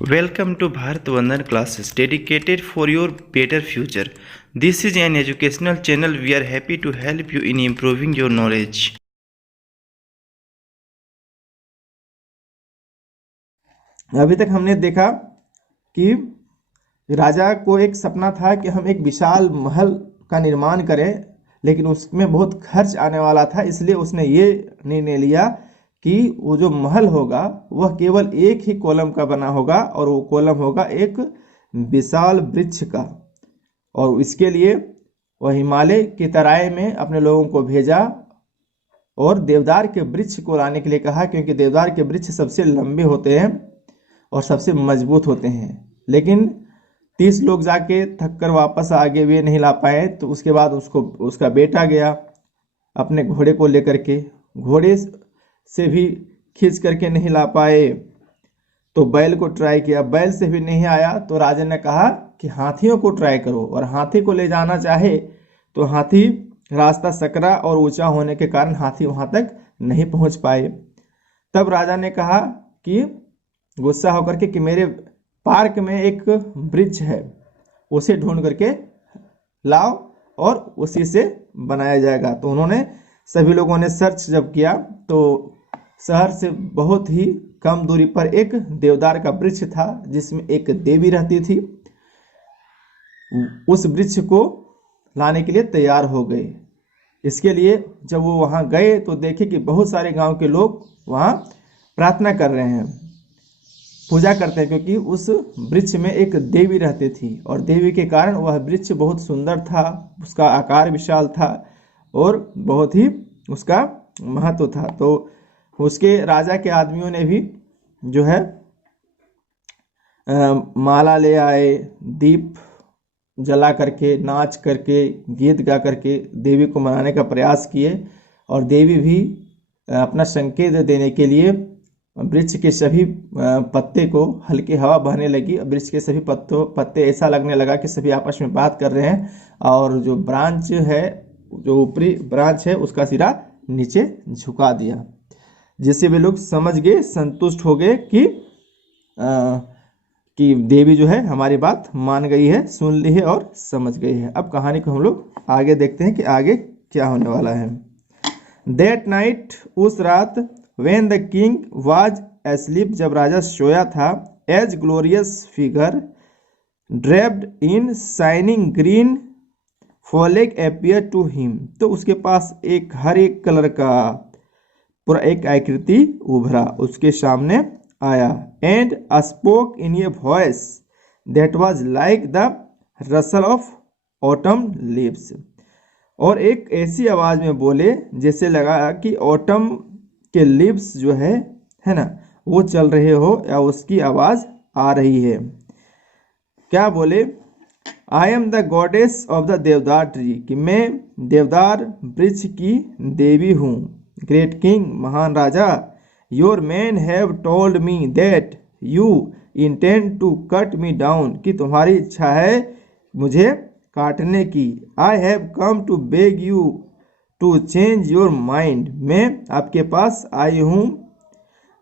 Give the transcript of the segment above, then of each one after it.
Welcome to Bharat Vandan classes dedicated for your better future. This is an educational channel. We are happy to help you in improving your knowledge. अभी तक हमने देखा कि राजा को एक सपना था कि हम एक विशाल महल का निर्माण करें, लेकिन उसमें बहुत खर्च आने वाला था। इसलिए उसने ये निर्णय लिया कि वो जो महल होगा वह केवल एक ही कॉलम का बना होगा और वो कॉलम होगा एक विशाल वृक्ष का। और इसके लिए वह हिमालय की तराई में अपने लोगों को भेजा और देवदार के वृक्ष को लाने के लिए कहा, क्योंकि देवदार के वृक्ष सबसे लंबे होते हैं और सबसे मजबूत होते हैं। लेकिन 30 लोग जाके थक कर वापस आगे वे नहीं ला पाए। तो उसके बाद उसका बेटा गया अपने घोड़े को लेकर के, घोड़े से भी खींच करके नहीं ला पाए तो बैल को ट्राई किया, बैल से भी नहीं आया तो राजा ने कहा कि हाथियों को ट्राई करो। और हाथी को ले जाना चाहे तो हाथी रास्ता सकरा और ऊंचा होने के कारण हाथी वहां तक नहीं पहुंच पाए। तब राजा ने कहा कि गुस्सा होकर के कि मेरे पार्क में एक वृक्ष है, उसे ढूंढ करके लाओ और उसी से बनाया जाएगा। तो उन्होंने सभी लोगों ने सर्च जब किया तो शहर से बहुत ही कम दूरी पर एक देवदार का वृक्ष था जिसमें एक देवी रहती थी। उस वृक्ष को लाने के लिए तैयार हो गए। इसके लिए जब वो वहां गए तो देखे कि बहुत सारे गांव के लोग वहां प्रार्थना कर रहे हैं, पूजा करते हैं, क्योंकि उस वृक्ष में एक देवी रहती थी और देवी के कारण वह वृक्ष बहुत सुंदर था, उसका आकार विशाल था और बहुत ही उसका महत्व था। तो उसके राजा के आदमियों ने भी जो है माला ले आए, दीप जला करके, नाच करके, गीत गा करके देवी को मनाने का प्रयास किए। और देवी भी अपना संकेत देने के लिए वृक्ष के सभी पत्ते को, हल्की हवा बहने लगी, वृक्ष के सभी पत्ते ऐसा लगने लगा कि सभी आपस में बात कर रहे हैं और जो ब्रांच है, जो ऊपरी ब्रांच है, उसका सिरा नीचे झुका दिया, जिससे वे लोग समझ गए, संतुष्ट हो गए कि देवी जो है हमारी बात मान गई है, सुन ली है और समझ गई है। अब कहानी को हम लोग आगे देखते हैं कि आगे क्या होने वाला है। दैट नाइट, उस रात, when the king was asleep, जब राजा सोया था, as glorious figure draped in shining green foliage appeared to him, तो उसके पास एक हरे कलर का पूरा एक आकृति उभरा, उसके सामने आया। and spoke in a voice that was like the rustle of autumn leaves, और एक ऐसी आवाज में बोले जैसे लगा कि ऑटम के लीव्स जो है ना, वो चल रहे हो या उसकी आवाज आ रही है। क्या बोले? I am the goddess of the deodar tree, कि मैं देवदार वृक्ष की देवी हूँ। ग्रेट किंग, महान राजा, your man have told me that you intend to cut me down, कि तुम्हारी इच्छा है मुझे काटने की। I have come to beg you to change your mind, मैं आपके पास आई हूँ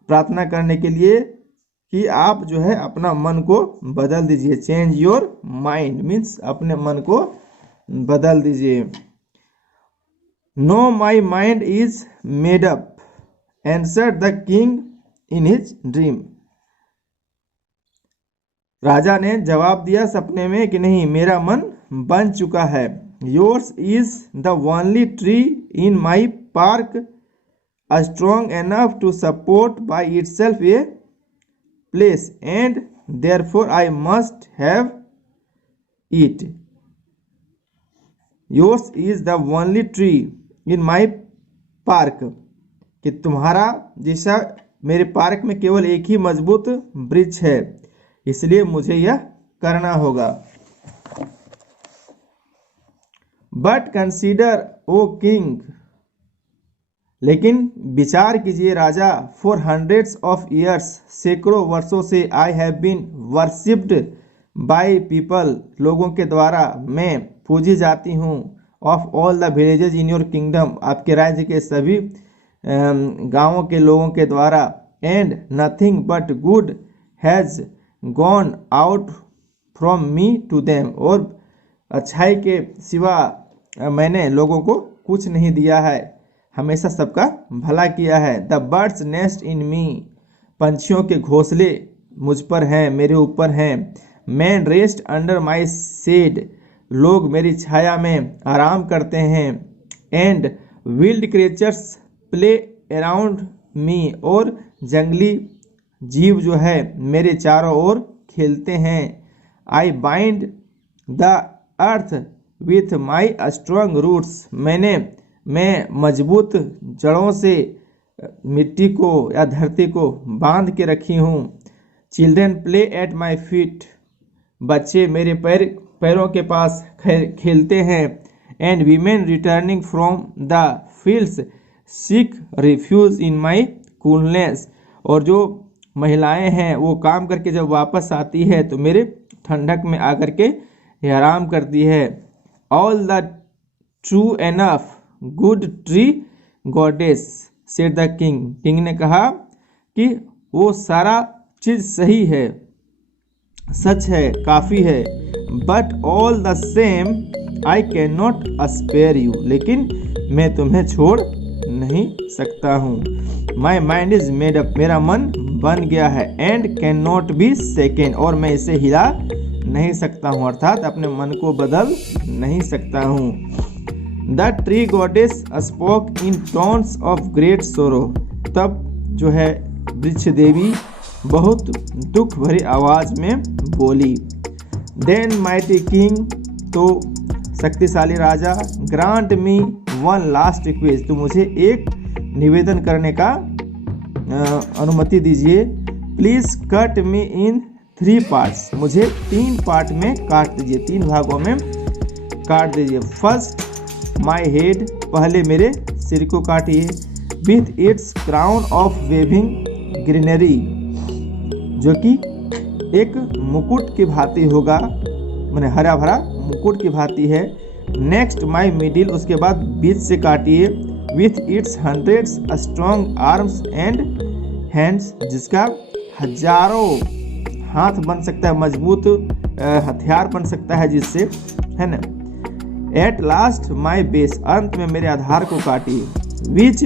प्रार्थना करने के लिए कि आप जो है अपना मन को बदल दीजिए। चेंज योर माइंड मीन्स अपने मन को बदल दीजिए। Know my mind is made up, answered the king in his dream, राजा ने जवाब दिया सपने में कि नहीं, मेरा मन बन चुका है। yours is the only tree in my park strong enough to support by itself a place and therefore I must have it. yours is the only tree in my park, कि तुम्हारा जैसा मेरे पार्क में केवल एक ही मजबूत वृक्ष है, इसलिए मुझे यह करना होगा। बट कंसीडर ओ किंग, लेकिन विचार कीजिए राजा, फॉर हंड्रेड्स ऑफ ईयर्स, सैकड़ों वर्षों से, I have been worshipped by people, लोगों के द्वारा मैं पूजी जाती हूँ, of all the villages in your kingdom, आपके राज्य के सभी गांवों के लोगों के द्वारा, and nothing but good has gone out from me to them, और अच्छाई के सिवा मैंने लोगों को कुछ नहीं दिया है, हमेशा सबका भला किया है। The birds nest in me, पंछियों के घोंसले मुझ पर हैं, मेरे ऊपर हैं। Man rest under my shade, लोग मेरी छाया में आराम करते हैं। And wild creatures play around me, और जंगली जीव जो है मेरे चारों ओर खेलते हैं। I bind the earth with my strong roots, मैं मजबूत जड़ों से मिट्टी को या धरती को बांध के रखी हूँ। Children play at my feet, बच्चे मेरे पैरों के पास खेलते हैं। And women returning from the fields seek refuge in my coolness, और जो महिलाएं हैं वो काम करके जब वापस आती है तो मेरे ठंडक में आकर के आराम करती है। All the true enough good tree goddess said the king, king ने कहा कि वो सारा चीज सही है, सच है, काफी है। But all the same I can not spare you, लेकिन मैं तुम्हें छोड़ नहीं सकता हूँ। My mind is made up, मेरा मन बन गया है। And can not be second, और मैं इसे हिला नहीं सकता हूँ, अर्थात अपने मन को बदल नहीं सकता हूँ। The tree goddess spoke in tones of great sorrow, तब जो है वृक्ष देवी बहुत दुख भरी आवाज में बोली। देन माइटी किंग, तो शक्तिशाली राजा, grant me one last request, तो मुझे एक निवेदन करने का अनुमति दीजिए। Please cut me in 3 parts, मुझे 3 पार्ट में काट दीजिए, 3 भागों में काट दीजिए। फर्स्ट माई हेड, पहले मेरे सिर को काटिए। With its crown of waving greenery, जो कि एक मुकुट की भांति होगा, माने हरा भरा मुकुट की भांति है। नेक्स्ट माई मिडिल, उसके बाद बीच से काटिए। With its hundreds strong arms and hands, जिसका हजारों हाथ बन सकता है, मजबूत हथियार बन सकता है जिससे, है ना। एट लास्ट माई बेस, अंत में मेरे आधार को काटिए। Which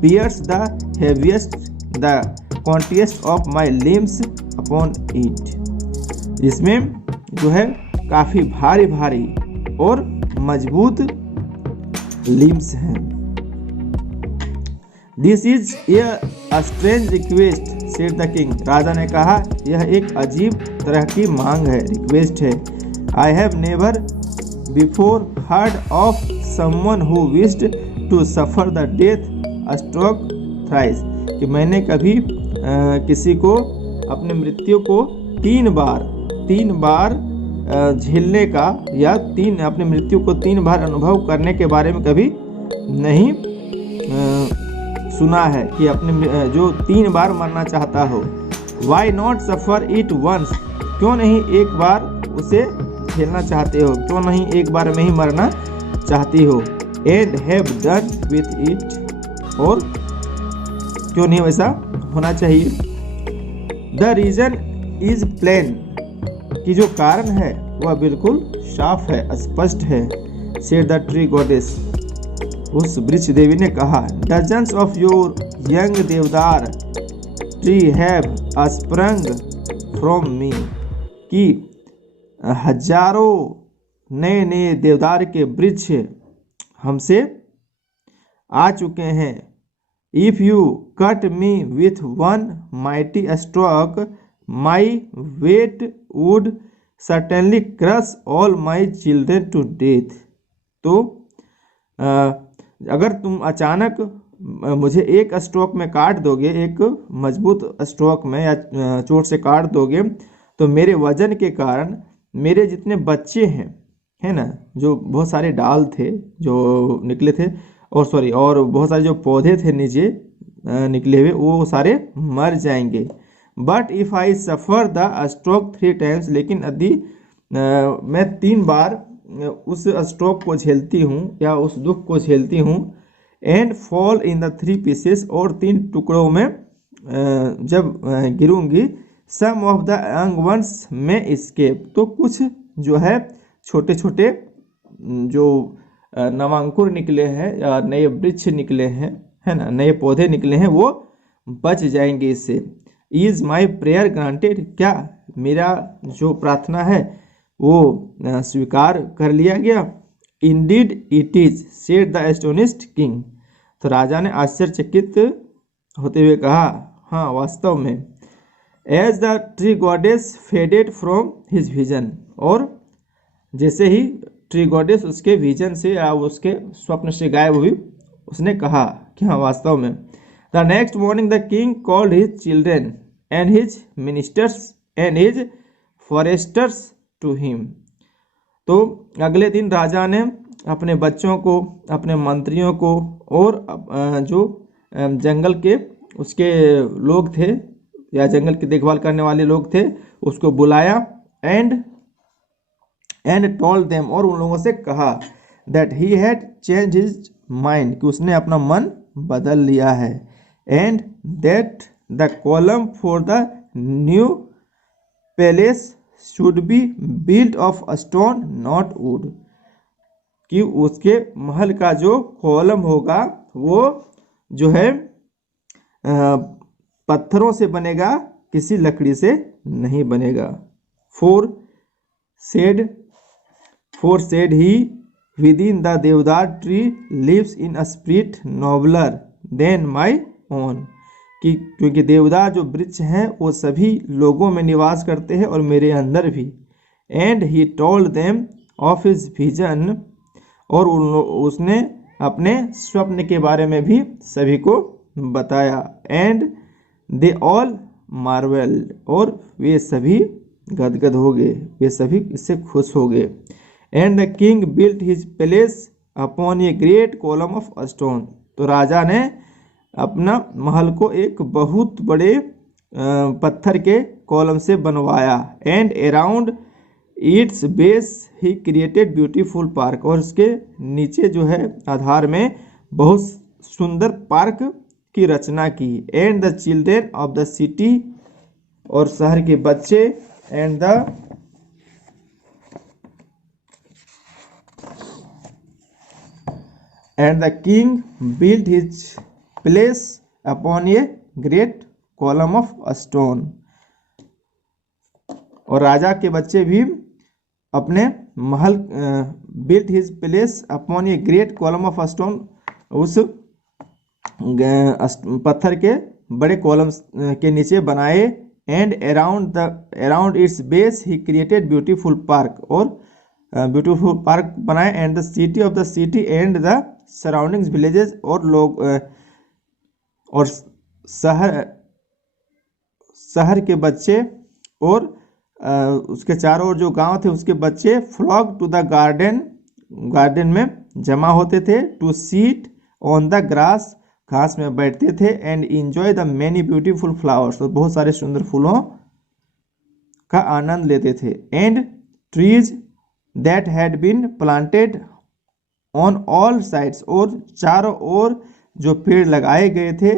bears the heaviest the knottiest of my limbs upon it, जिसमें जो है काफी भारी भारी और मजबूत लिम्स हैं। This is a strange request said the king, राजा ने कहा यह एक अजीब तरह की मांग है, रिक्वेस्ट है। I have never before heard of someone who wished to suffer the death stroke thrice, कि मैंने कभी किसी को अपनी मृत्यु को 3 बार झेलने का, या अपनी मृत्यु को 3 बार अनुभव करने के बारे में कभी नहीं सुना है, कि अपने जो 3 बार मरना चाहता हो। Why not suffer it once, क्यों नहीं एक बार उसे झेलना चाहते हो, क्यों नहीं एक बार में ही मरना चाहती हो। And have done with it, और क्यों नहीं वैसा होना चाहिए। द रीजन इज प्लेन, कि जो कारण है वह बिल्कुल साफ है, स्पष्ट है। सेड द ट्री गॉडेस, उस वृक्ष देवी ने कहा। डजन्स ऑफ योर यंग देवदार tree have sprung from me, कि हजारों नए नए देवदार के वृक्ष हमसे आ चुके हैं। If you cut me with one mighty stroke my weight would certainly crush all my children to death, तो अगर तुम अचानक मुझे एक स्ट्रोक में काट दोगे, एक मजबूत स्ट्रोक में या चोट से काट दोगे, तो मेरे वजन के कारण मेरे जितने बच्चे हैं, है ना, जो बहुत सारे डाल थे जो निकले थे, और बहुत सारे जो पौधे थे नीचे निकले हुए, वो सारे मर जाएंगे। But if I suffer the stroke 3 times, लेकिन यदि मैं 3 बार उस स्ट्रोक को झेलती हूँ या उस दुख को झेलती हूँ, and fall in the 3 pieces, और 3 टुकड़ों में जब गिरूंगी, सम ऑफ द यंग वंस में एस्केप, तो कुछ जो है छोटे छोटे जो नवांकुर निकले हैं या नए वृक्ष निकले हैं, है ना, नए पौधे निकले हैं, वो बच जाएंगे इससे। इज माई प्रेयर ग्रांटेड, क्या मेरा जो प्रार्थना है वो स्वीकार कर लिया गया। Indeed it is said the astonished king, तो राजा ने आश्चर्यचकित होते हुए कहा, हाँ वास्तव में। As the tree goddess faded from his vision, और जैसे ही ट्री गॉडेस उसके विजन से या उसके स्वप्न से गायब हुई, उसने कहा कि हाँ वास्तव में। The next morning the king called his children and his ministers and his foresters to him, तो अगले दिन राजा ने अपने बच्चों को, अपने मंत्रियों को और जो जंगल के उसके लोग थे या जंगल की देखभाल करने वाले लोग थे उसको बुलाया। एंड टोल्ड देम, और उन लोगों से कहा, that he had change his mind, कि उसने अपना मन बदल लिया है। And that the column for the new palace should be built of stone not would, कि उसके महल का जो कॉलम होगा वो जो है पत्थरों से बनेगा, किसी लकड़ी से नहीं बनेगा। For said he within the deodar tree lives in a spirit nobler than my own, कि क्योंकि देवदार जो वृक्ष हैं वो सभी लोगों में निवास करते हैं और मेरे अंदर भी। And he told them of his vision, और उसने अपने स्वप्न के बारे में भी सभी को बताया। एंड दे ऑल मार्वेल्ड, और वे सभी गदगद हो गए, वे सभी इससे खुश हो गए। And the king built his palace upon a great column of stone, तो राजा ने अपना महल को एक बहुत बड़े पत्थर के कॉलम से बनवाया। And around its base he created beautiful park, और उसके नीचे जो है आधार में बहुत सुंदर पार्क की रचना की। And the children of the city, और शहर के बच्चे। And the king built his place upon a great column of stone, और राजा के बच्चे भी अपने महल built his place upon a great column of stone, उस पत्थर के बड़े कॉलम के नीचे बनाए। And around its base he created beautiful park, और ब्यूटीफुल पार्क बनाए। And the city of the city and the surroundings villages, और लोग और शहर के बच्चे और उसके चारों ओर जो गांव थे उसके बच्चे फ्लॉक टू द गार्डन में जमा होते थे। To sit on the grass, घास में बैठते थे। And enjoy the many beautiful flowers, और बहुत सारे सुंदर फूलों का आनंद लेते थे। And trees that had been planted on all sides, और चारों ओर जो पेड़ लगाए गए थे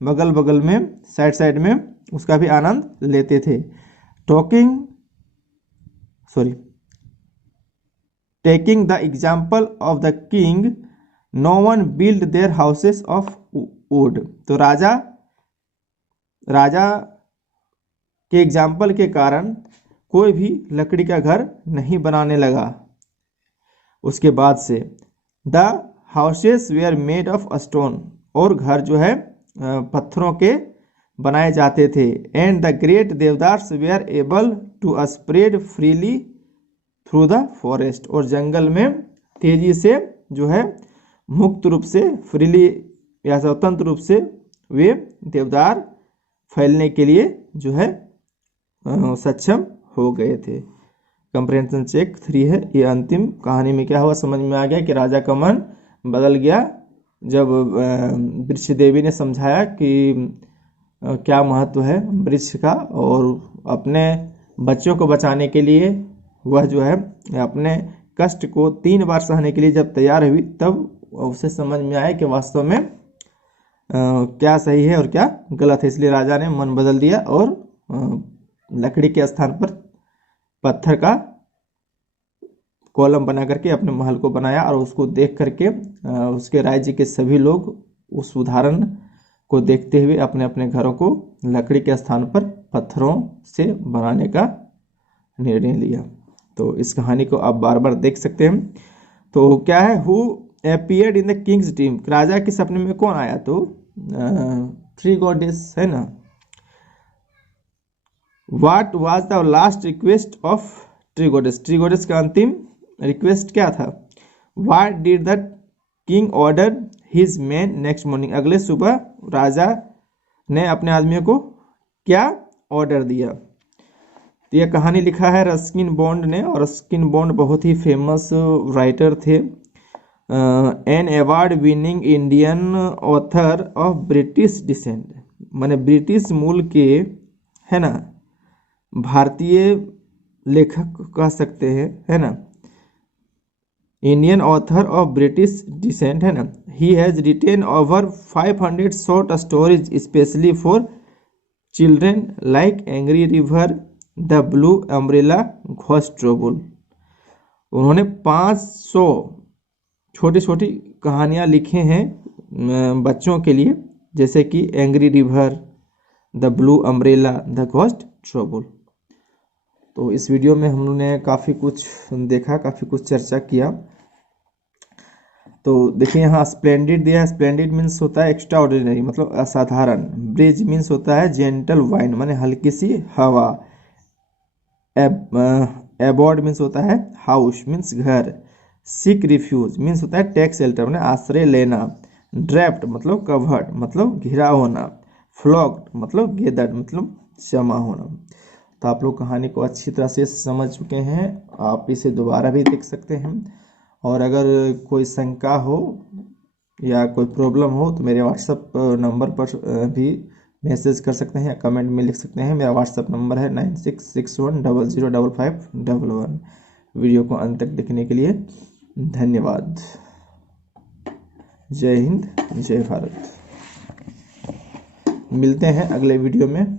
बगल बगल में, साइड में, उसका भी आनंद लेते थे। Taking the example of the king no one build their houses of wood, तो राजा के एग्जाम्पल के कारण कोई भी लकड़ी का घर नहीं बनाने लगा। उसके बाद से the houses were made of stone, और घर जो है पत्थरों के बनाए जाते थे। And the great deodars were able to spread freely through the forest, और जंगल में तेजी से जो है मुक्त रूप से, फ्रीली या स्वतंत्र रूप से वे देवदार फैलने के लिए जो है सक्षम हो गए थे। कंप्रेहेंशन चेक 3 है। ये अंतिम कहानी में क्या हुआ समझ में आ गया कि राजा का मन बदल गया जब वृक्ष देवी ने समझाया कि क्या महत्व है वृक्ष का, और अपने बच्चों को बचाने के लिए वह जो है अपने कष्ट को 3 बार सहने के लिए जब तैयार हुई, तब उसे समझ में आया कि वास्तव में क्या सही है और क्या गलत है। इसलिए राजा ने मन बदल दिया और लकड़ी के स्थान पर पत्थर का कॉलम बना करके अपने महल को बनाया और उसको देख करके उसके राज्य के सभी लोग उस उदाहरण को देखते हुए अपने अपने घरों को लकड़ी के स्थान पर पत्थरों से बनाने का निर्णय लिया। तो इस कहानी को आप बार बार देख सकते हैं। तो क्या है, who appeared in the king's dream, राजा के सपने में कौन आया? तो 3 गॉडेस है ना। What was the last request of tree goddess का अंतिम रिक्वेस्ट क्या था? What did the king order his man next morning, अगले सुबह राजा ने अपने आदमियों को क्या ऑर्डर दिया? तो यह कहानी लिखा है रस्किन बॉन्ड ने, और रस्किन बॉन्ड बहुत ही फेमस राइटर थे, an award winning Indian author of British descent, माने ब्रिटिश मूल के है ना भारतीय लेखक कह सकते हैं, है ना, Indian author of British descent है ना। He has written over 500 short stories specially for children like Angry River, The Blue Umbrella, Ghost Trouble. उन्होंने 500 छोटी छोटी कहानियाँ लिखे हैं बच्चों के लिए, जैसे कि angry River, The Blue umbrella, the ghost trouble. तो इस वीडियो में हमने काफ़ी कुछ देखा, काफ़ी कुछ चर्चा किया। तो देखिए यहाँ स्प्लेंडिड दिया है, स्प्लेंडिड मीन्स होता है एक्स्ट्रा ऑर्डिनरी, मतलब असाधारण। ब्रिज मीन्स होता है जेंटल वाइंड, माने हल्की सी हवा। एबॉर्ड मीन्स होता है हाउस, मीन्स घर। सीक रिफ्यूज मीन्स होता है टेक शेल्टर, माने आश्रय लेना। ड्रैप्ट मतलब कवर्ड, मतलब घिरा होना। फ्लॉक्ड मतलब गेदर्ड, मतलब जमा होना। तो आप लोग कहानी को अच्छी तरह से समझ चुके हैं, आप इसे दोबारा भी देख सकते हैं। और अगर कोई शंका हो या कोई प्रॉब्लम हो तो मेरे व्हाट्सएप नंबर पर भी मैसेज कर सकते हैं या कमेंट में लिख सकते हैं। मेरा व्हाट्सएप नंबर है 9661005511। वीडियो को अंत तक देखने के लिए धन्यवाद। जय हिंद, जय भारत। मिलते हैं अगले वीडियो में।